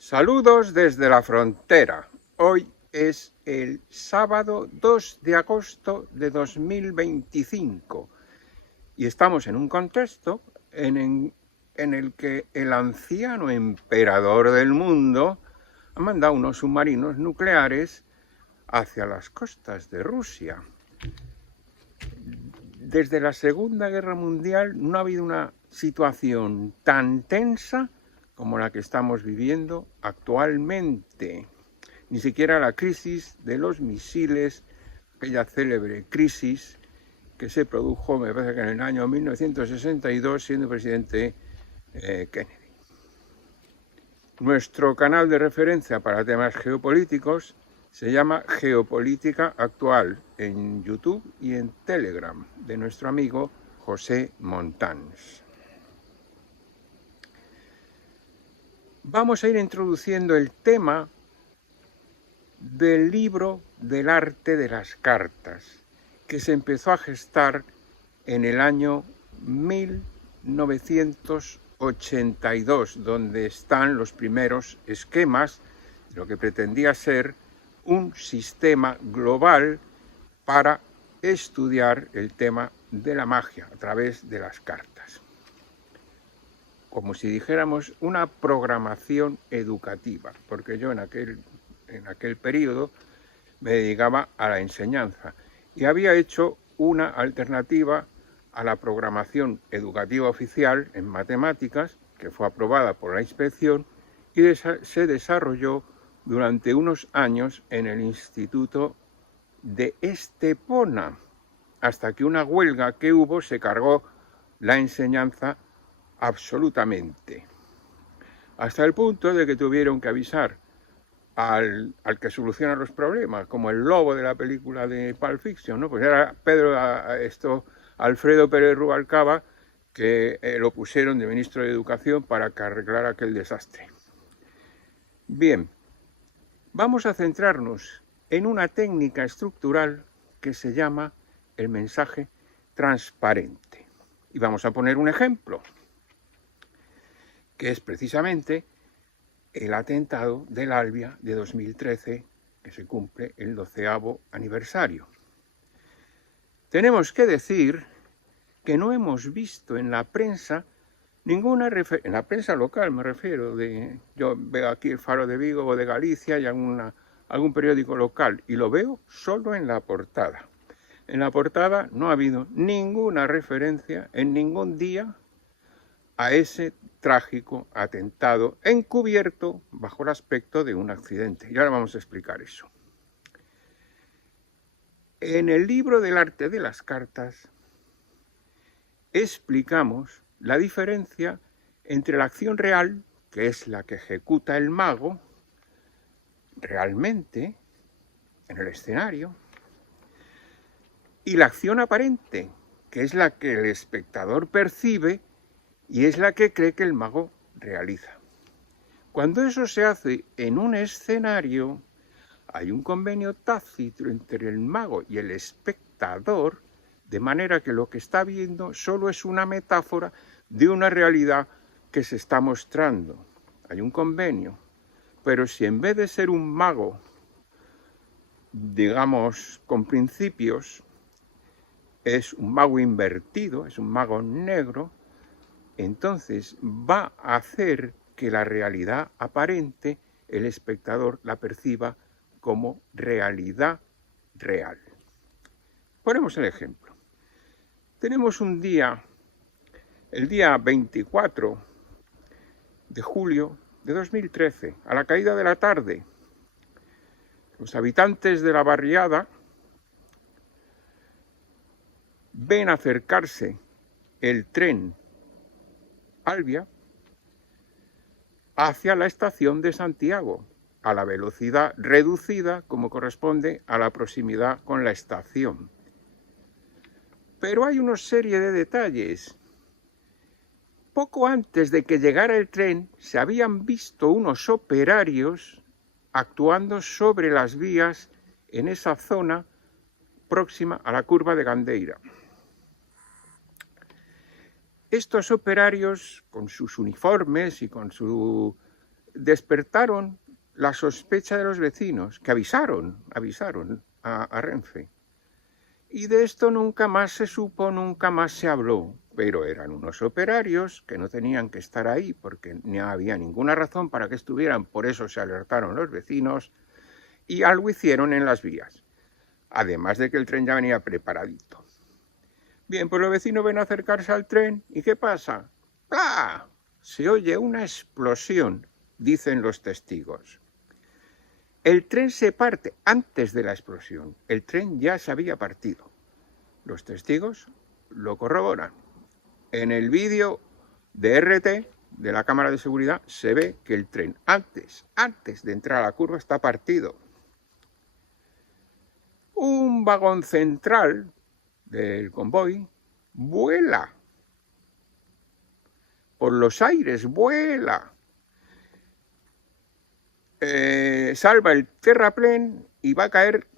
Saludos desde la frontera. Hoy es el sábado 2 de agosto de 2025 y estamos en un contexto en el que el anciano emperador del mundo ha mandado unos submarinos nucleares hacia las costas de Rusia. Desde la Segunda Guerra Mundial no ha habido una situación tan tensa como la que estamos viviendo actualmente. Ni siquiera la crisis de los misiles, aquella célebre crisis que se produjo, me parece que en el año 1962, siendo presidente Kennedy. Nuestro canal de referencia para temas geopolíticos se llama Geopolítica Actual en YouTube y en Telegram, de nuestro amigo José Montans. Vamos a ir introduciendo el tema del libro del arte de las cartas, que se empezó a gestar en el año 1982, donde están los primeros esquemas de lo que pretendía ser un sistema global para estudiar el tema de la magia a través de las cartas. Como si dijéramos una programación educativa, porque yo en aquel periodo me dedicaba a la enseñanza y había hecho una alternativa a la programación educativa oficial en matemáticas, que fue aprobada por la inspección y se desarrolló durante unos años en el Instituto de Estepona, hasta que una huelga que hubo se cargó la enseñanza absolutamente, hasta el punto de que tuvieron que avisar al que soluciona los problemas, como el lobo de la película de Pulp Fiction, ¿no? Pues era Alfredo Pérez Rubalcaba, que lo pusieron de ministro de Educación para que arreglara aquel desastre. Bien, vamos a centrarnos en una técnica estructural que se llama el mensaje transparente. Y vamos a poner un ejemplo, que es precisamente el atentado del Albia de 2013, que se cumple el 12º aniversario. Tenemos que decir que no hemos visto en la prensa en la prensa local me refiero, yo veo aquí el Faro de Vigo o de Galicia y algún periódico local, y lo veo solo en la portada. En la portada no ha habido ninguna referencia en ningún día a ese trágico atentado encubierto bajo el aspecto de un accidente. Y ahora vamos a explicar eso. En el libro del arte de las cartas explicamos la diferencia entre la acción real, que es la que ejecuta el mago realmente en el escenario, y la acción aparente, que es la que el espectador percibe y es la que cree que el mago realiza. Cuando eso se hace en un escenario, hay un convenio tácito entre el mago y el espectador, de manera que lo que está viendo solo es una metáfora de una realidad que se está mostrando. Hay un convenio. Pero si en vez de ser un mago, digamos, con principios, es un mago invertido, es un mago negro, entonces va a hacer que la realidad aparente, el espectador la perciba como realidad real. Ponemos el ejemplo. Tenemos un día, el día 24 de julio de 2013, a la caída de la tarde. Los habitantes de la barriada ven acercarse el tren Albia hacia la estación de Santiago, a la velocidad reducida como corresponde a la proximidad con la estación. Pero hay una serie de detalles. Poco antes de que llegara el tren, se habían visto unos operarios actuando sobre las vías en esa zona próxima a la curva de Gandeira. Estos operarios, con sus uniformes y con su despertaron la sospecha de los vecinos, que avisaron a Renfe. Y de esto nunca más se supo, nunca más se habló, pero eran unos operarios que no tenían que estar ahí porque no había ninguna razón para que estuvieran, por eso se alertaron los vecinos y algo hicieron en las vías, además de que el tren ya venía preparadito. Bien, pues los vecinos ven acercarse al tren y ¿qué pasa? ¡Plah! Se oye una explosión, dicen los testigos. El tren se parte antes de la explosión. El tren ya se había partido. Los testigos lo corroboran. En el vídeo de RT, de la cámara de seguridad, se ve que el tren antes de entrar a la curva está partido. Un vagón central del convoy vuela. Por los aires, vuela. Salva el terraplén y va a caer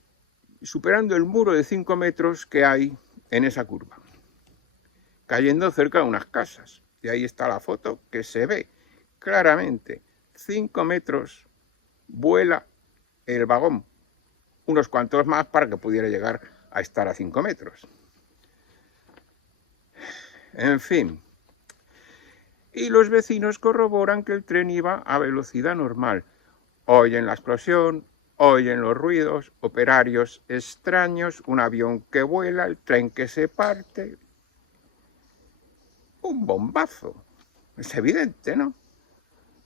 superando el muro de 5 metros que hay en esa curva, cayendo cerca de unas casas. Y ahí está la foto que se ve claramente. 5 metros vuela el vagón, unos cuantos más para que pudiera llegar a estar a 5 metros. En fin. Y los vecinos corroboran que el tren iba a velocidad normal. Oyen la explosión, oyen los ruidos, operarios extraños, un avión que vuela, el tren que se parte. Un bombazo. Es evidente, ¿no?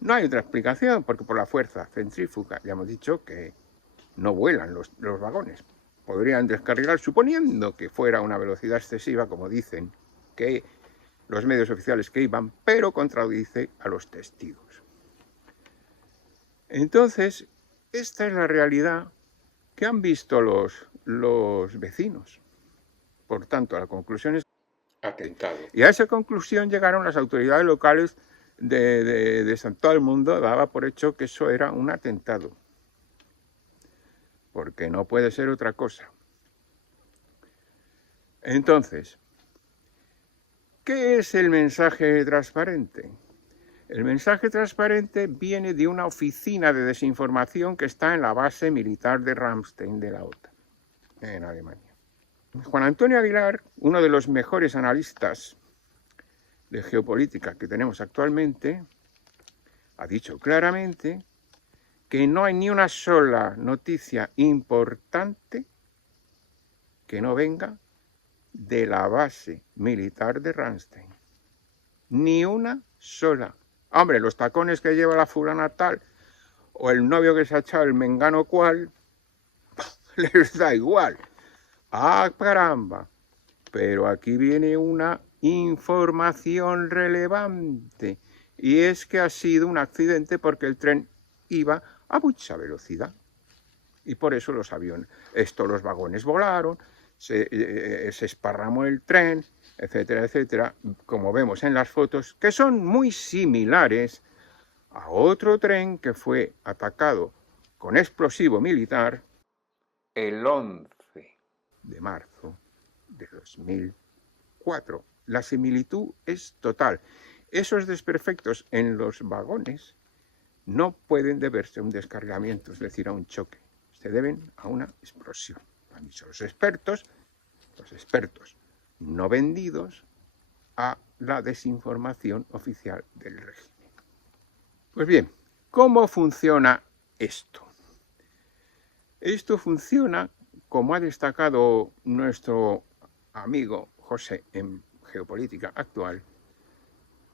No hay otra explicación, porque por la fuerza centrífuga ya hemos dicho que no vuelan los vagones. Podrían descarrilar, suponiendo que fuera una velocidad excesiva, como dicen que los medios oficiales que iban, pero contradice a los testigos. Entonces, esta es la realidad que han visto los vecinos. Por tanto, la conclusión es atentado. Y a esa conclusión llegaron las autoridades locales de todo el mundo, daba por hecho que eso era un atentado. Porque no puede ser otra cosa. Entonces, ¿qué es el mensaje transparente? El mensaje transparente viene de una oficina de desinformación que está en la base militar de Ramstein de la OTAN, en Alemania. Juan Antonio Aguilar, uno de los mejores analistas de geopolítica que tenemos actualmente, ha dicho claramente que no hay ni una sola noticia importante que no venga de la base militar de Ramstein. Ni una sola. Hombre, los tacones que lleva la fulana tal, o el novio que se ha echado el mengano cual, les da igual. ¡Ah, caramba! Pero aquí viene una información relevante, y es que ha sido un accidente porque el tren iba a mucha velocidad. Y por eso los vagones volaron, se esparramó el tren, etcétera, etcétera, como vemos en las fotos, que son muy similares a otro tren que fue atacado con explosivo militar el 11 de marzo de 2004. La similitud es total. Esos desperfectos en los vagones no pueden deberse a un descargamiento, es decir, a un choque. Se deben a una explosión. Han dicho los expertos no vendidos a la desinformación oficial del régimen. Pues bien, ¿cómo funciona esto? Esto funciona, como ha destacado nuestro amigo José en Geopolítica Actual,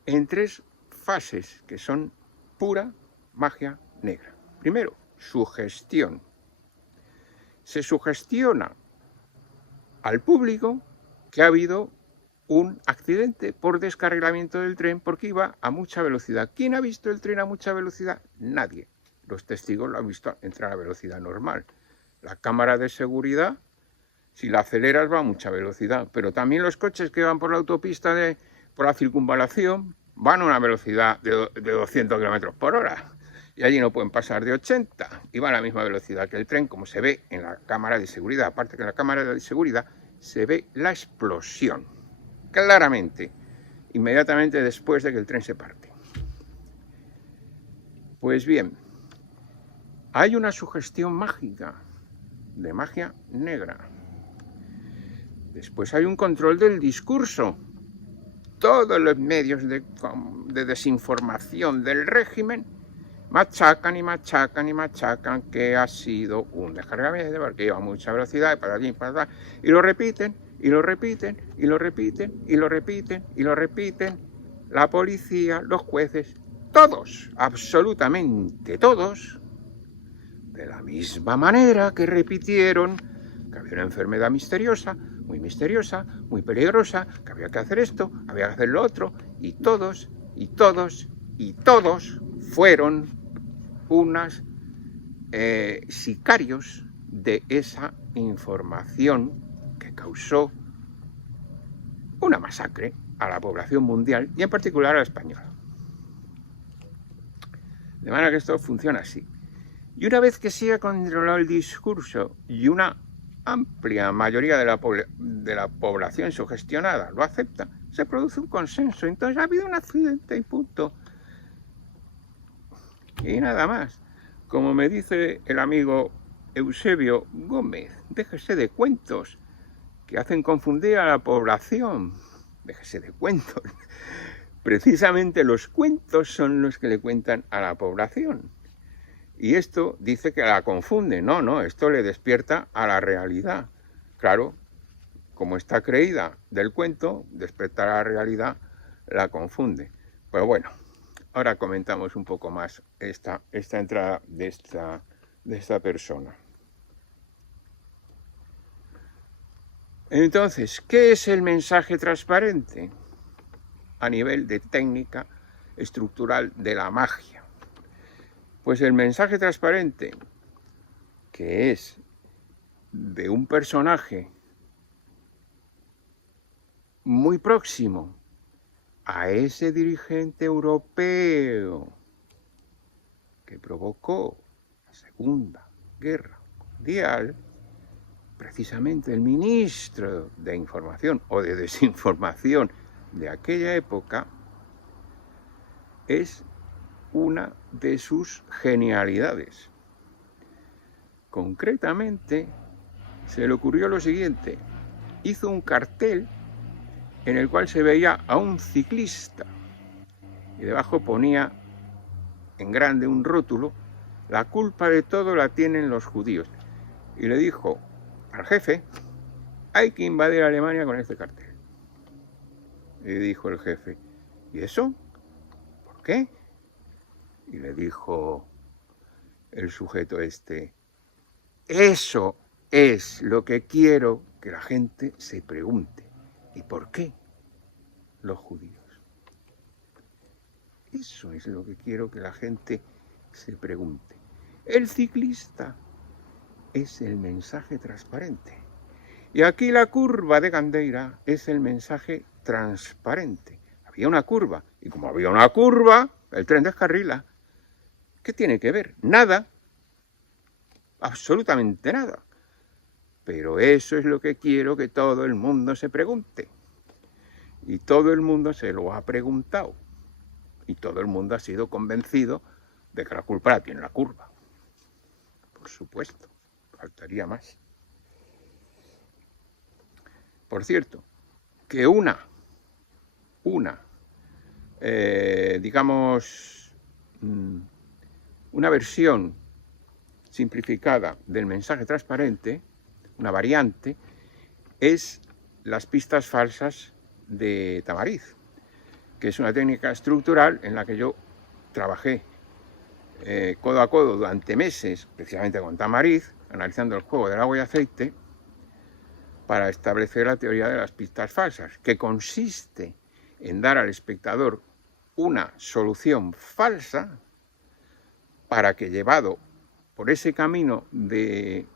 en 3 fases que son pura magia negra. Primero, sugestión. Se sugestiona al público que ha habido un accidente por descarrilamiento del tren porque iba a mucha velocidad. ¿Quién ha visto el tren a mucha velocidad? Nadie. Los testigos lo han visto entrar a velocidad normal. La cámara de seguridad, si la aceleras va a mucha velocidad, pero también los coches que van por la autopista, por la circunvalación, van a una velocidad de 200 km por hora. Y allí no pueden pasar de 80 y van a la misma velocidad que el tren, como se ve en la cámara de seguridad. Aparte que en la cámara de seguridad se ve la explosión, claramente, inmediatamente después de que el tren se parte. Pues bien, hay una sugestión mágica, de magia negra. Después hay un control del discurso. Todos los medios de desinformación del régimen machacan y machacan y machacan que ha sido un descargamiento porque iba a mucha velocidad para allí, para allá, y lo repiten, y lo repiten, y lo repiten, y lo repiten, y lo repiten. La policía, los jueces, todos, absolutamente todos, de la misma manera que repitieron que había una enfermedad misteriosa, muy peligrosa, que había que hacer esto, había que hacer lo otro, y todos, y todos, y todos fueron unos sicarios de esa información que causó una masacre a la población mundial y en particular a la española. De manera que esto funciona así. Y una vez que se ha controlado el discurso y una amplia mayoría de la población sugestionada lo acepta, se produce un consenso. Entonces ha habido un accidente y punto. Y nada más. Como me dice el amigo Eusebio Gómez, déjese de cuentos que hacen confundir a la población. Déjese de cuentos. Precisamente los cuentos son los que le cuentan a la población. Y esto dice que la confunde. No, esto le despierta a la realidad. Claro, como está creída del cuento, despertar a la realidad la confunde. Pero bueno, ahora comentamos un poco más esta entrada de esta persona. Entonces, ¿qué es el mensaje transparente? A nivel de técnica estructural de la magia. Pues el mensaje transparente, que es de un personaje muy próximo a ese dirigente europeo que provocó la Segunda Guerra Mundial, precisamente el ministro de Información o de Desinformación de aquella época, es una de sus genialidades. Concretamente, se le ocurrió lo siguiente: hizo un cartel en el cual se veía a un ciclista y debajo ponía en grande un rótulo: la culpa de todo la tienen los judíos. Y le dijo al jefe: hay que invadir Alemania con este cartel. Y dijo el jefe: ¿y eso? ¿Por qué? Y le dijo el sujeto este: eso es lo que quiero que la gente se pregunte. ¿Y por qué los judíos? Eso es lo que quiero que la gente se pregunte. El ciclista es el mensaje transparente. Y aquí la curva de Gandeira es el mensaje transparente. Había una curva, y como había una curva, el tren descarrila. ¿Qué tiene que ver? Nada. Absolutamente nada. Pero eso es lo que quiero que todo el mundo se pregunte. Y todo el mundo se lo ha preguntado. Y todo el mundo ha sido convencido de que la culpa la tiene la curva. Por supuesto, faltaría más. Por cierto, que una versión simplificada del mensaje transparente, una variante, es las pistas falsas de Tamariz, que es una técnica estructural en la que yo trabajé codo a codo durante meses, precisamente con Tamariz, analizando el juego del agua y aceite, para establecer la teoría de las pistas falsas, que consiste en dar al espectador una solución falsa para que, llevado por ese camino de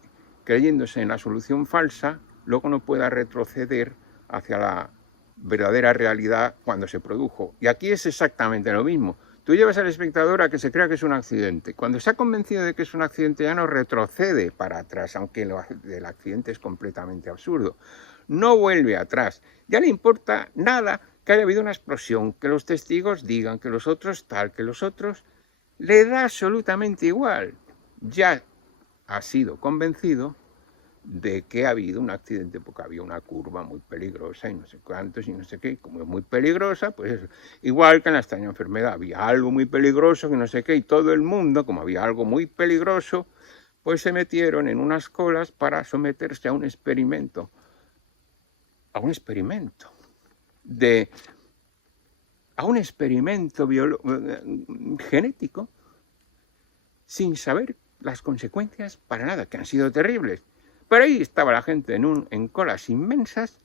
creyéndose en la solución falsa, luego no pueda retroceder hacia la verdadera realidad cuando se produjo. Y aquí es exactamente lo mismo. Tú llevas al espectador a que se crea que es un accidente. Cuando se ha convencido de que es un accidente, ya no retrocede para atrás, aunque el accidente es completamente absurdo. No vuelve atrás. Ya le importa nada que haya habido una explosión, que los testigos digan, que los otros tal, que los otros... Le da absolutamente igual. Ya ha sido convencido de que ha habido un accidente porque había una curva muy peligrosa y no sé cuántos y no sé qué. Como es muy peligrosa, pues eso. Igual que en la extraña enfermedad había algo muy peligroso que no sé qué, y todo el mundo, como había algo muy peligroso, pues se metieron en unas colas para someterse a un experimento genético, sin saber las consecuencias para nada, que han sido terribles. Pero ahí estaba la gente en colas inmensas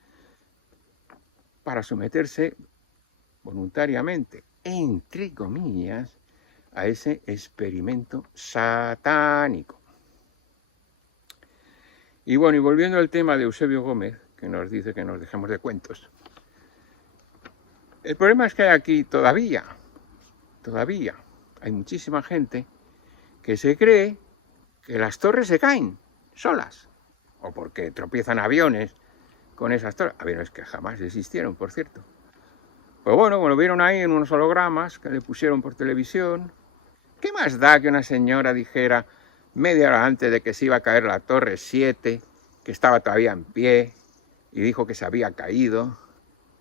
para someterse voluntariamente, entre comillas, a ese experimento satánico. Y bueno, y volviendo al tema de Eusebio Gómez, que nos dice que nos dejemos de cuentos. El problema es que hay aquí todavía, hay muchísima gente que se cree que las torres se caen solas, o porque tropiezan aviones con esas torres, aviones que jamás existieron, por cierto. Pues bueno, como lo vieron ahí en unos hologramas que le pusieron por televisión, ¿qué más da que una señora dijera media hora antes de que se iba a caer la torre 7, que estaba todavía en pie, y dijo que se había caído?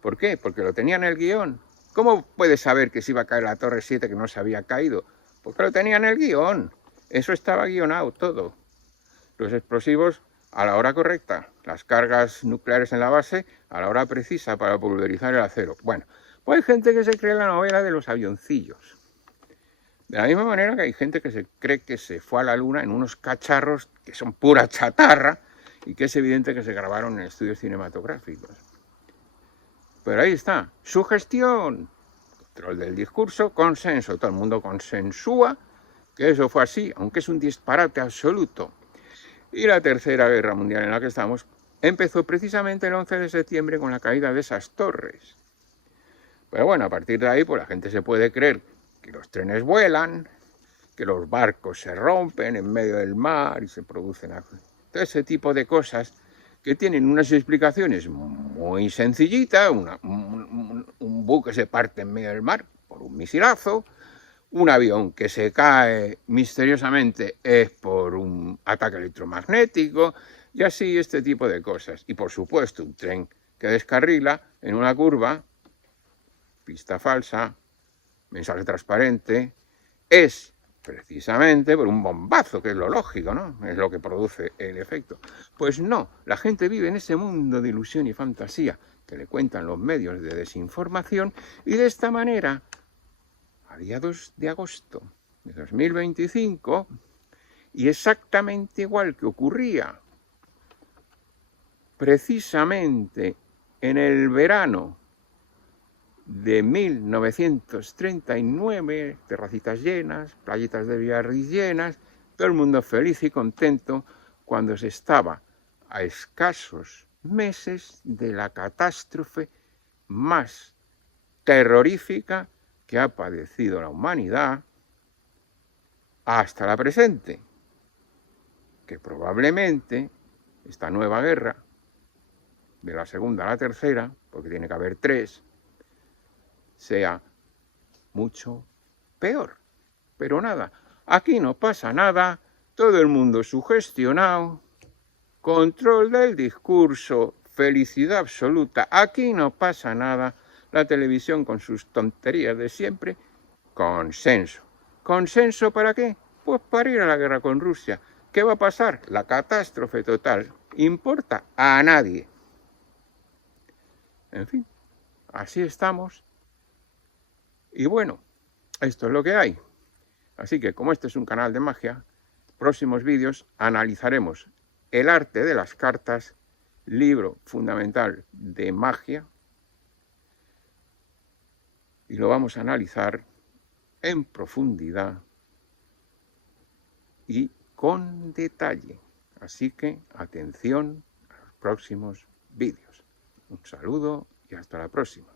¿Por qué? Porque lo tenía en el guión. ¿Cómo puede saber que se iba a caer la torre 7 que no se había caído? Porque lo tenía en el guión. Eso estaba guionado todo. Los explosivos a la hora correcta, las cargas nucleares en la base a la hora precisa para pulverizar el acero. Bueno, pues hay gente que se cree la novela de los avioncillos. De la misma manera que hay gente que se cree que se fue a la luna en unos cacharros que son pura chatarra y que es evidente que se grabaron en estudios cinematográficos. Pero ahí está, sugestión, control del discurso, consenso. Todo el mundo consensúa que eso fue así, aunque es un disparate absoluto. Y la Tercera Guerra Mundial en la que estamos empezó precisamente el 11 de septiembre con la caída de esas torres. Pero bueno, a partir de ahí, pues la gente se puede creer que los trenes vuelan, que los barcos se rompen en medio del mar y se producen todo ese tipo de cosas que tienen unas explicaciones muy sencillitas. Un buque se parte en medio del mar por un misilazo, un avión que se cae misteriosamente es por un ataque electromagnético, y así este tipo de cosas. Y por supuesto un tren que descarrila en una curva, pista falsa, mensaje transparente, es precisamente por un bombazo, que es lo lógico, ¿no? Es lo que produce el efecto. Pues no, la gente vive en ese mundo de ilusión y fantasía que le cuentan los medios de desinformación, y de esta manera, a día 2 de agosto de 2025, y exactamente igual que ocurría precisamente en el verano de 1939, terracitas llenas, playitas de Biarritz llenas, todo el mundo feliz y contento cuando se estaba a escasos meses de la catástrofe más terrorífica que ha padecido la humanidad hasta la presente, que probablemente esta nueva guerra, de la segunda a la tercera, porque tiene que haber 3, sea mucho peor. Pero nada, aquí no pasa nada, todo el mundo sugestionado, control del discurso, felicidad absoluta, aquí no pasa nada, la televisión con sus tonterías de siempre, consenso. ¿Consenso para qué? Pues para ir a la guerra con Rusia. ¿Qué va a pasar? La catástrofe total. ¿Importa? A nadie. En fin, así estamos. Y bueno, esto es lo que hay. Así que como este es un canal de magia, próximos vídeos analizaremos El arte de las cartas, libro fundamental de magia, y lo vamos a analizar en profundidad y con detalle. Así que atención a los próximos vídeos. Un saludo y hasta la próxima.